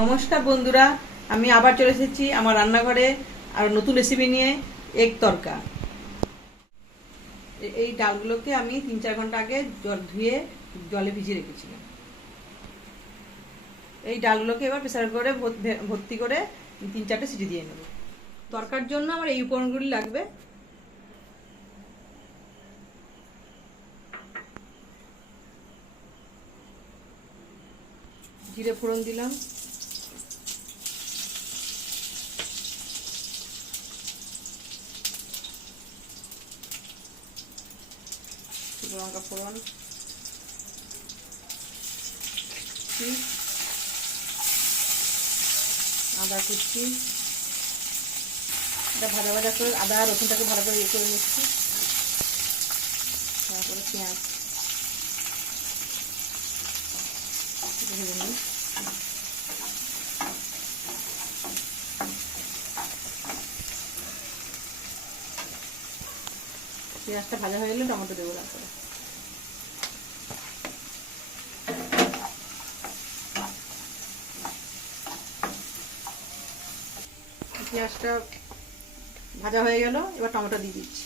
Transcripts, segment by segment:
নমস্কার বন্ধুরা, আমি আবার চলে এসেছি আমার রান্নাঘরে আর নতুন রেসিপি নিয়ে। এগ তরকা। এই ডালগুলোকে আমি 3-4 ঘন্টা আগে ধুয়ে জলে ভিজিয়ে রেখেছিলাম। এই ডালগুলোকে এবার প্রেসার করে ভর্তি করে 3-4টে সিটি দিয়ে নেব। তরকার জন্য আমার এই উপকরণগুলি লাগবে। জিরে ফোড়ন দিলাম, লঙ্কা ফোড়ন, আদা কুচি, এটা ভাজা ভাজা করে আদা রসুনটাকে ভালো করে ইয়ে করে নিচ্ছি। তারপরে পেঁয়াজ ভেজে নিই। পেঁয়াজটা ভাজা হয়ে গেলে টমেটো দেবো তারপরে। পেঁয়াজটা ভাজা হয়ে গেল, এবার টমেটো দিয়ে দিচ্ছি।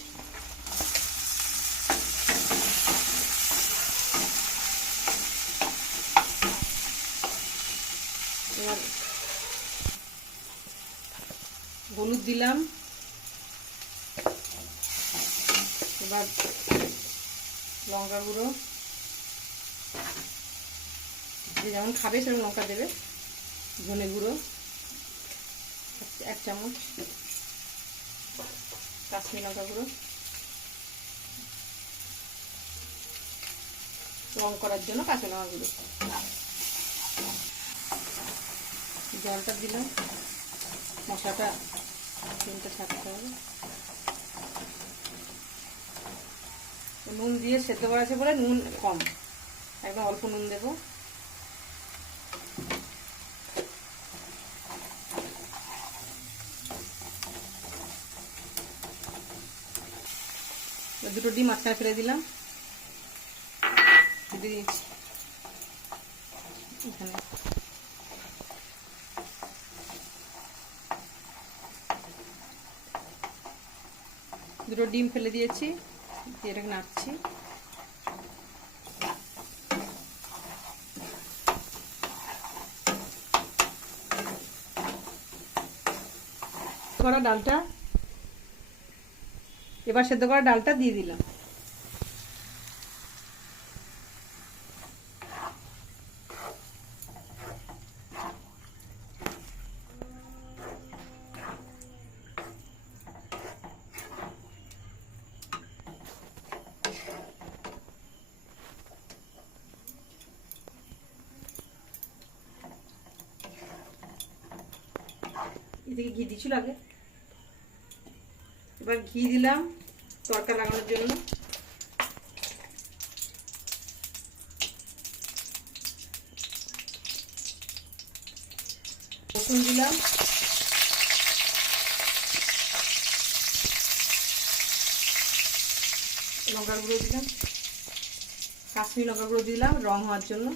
এবার হলুদ দিলাম, এবার লঙ্কা গুঁড়ো, যে যেমন খাবে সেরকম লঙ্কা দেবে, ধনে গুঁড়ো 1 চামচ, কাশ্মীরি লঙ্কা গুঁড়ো, রং করার জন্য কাঁচা লঙ্কা গুঁড়ো। জলটা দিলাম, মশলাটা তেলটা ছাড়তে হবে। নুন দিয়ে সেদ্ধ করা আছে বলে নুন কম, একদম অল্প নুন দেবো। দুটো ডিম মাঝখানে ফেলে দিলাম, এখানে দুটো ডিম ফেলে দিয়েছি, এটাকে নাড়ছি। করা ডালটা, এবার সেদ্ধ করা ডালটা দিয়ে দিলাম। এদিকে ঘি দিচ্ছিল আগে, এবার ঘি দিলাম তরকা লাগানোর জন্য। রসুন দিলাম, লঙ্কার গুঁড়ো দিলাম, কাশ্মীরি লঙ্কার গুঁড়ো দিলাম রং হওয়ার জন্য।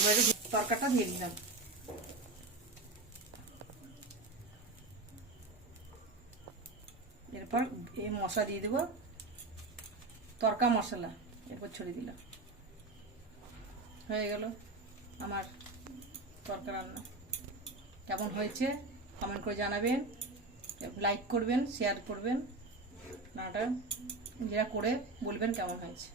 এবার তরকাটা দিয়ে দিলাম। এরপর এই মশলা দিয়ে দেবো, তরকা মশলা এরপর ছড়িয়ে দিলাম। হয়ে গেল আমার তরকা রান্না। কেমন হয়েছে কমেন্ট করে জানাবেন, লাইক করবেন, শেয়ার করবেন, রান্নাটা নিজেরা করে বলবেন কেমন হয়েছে।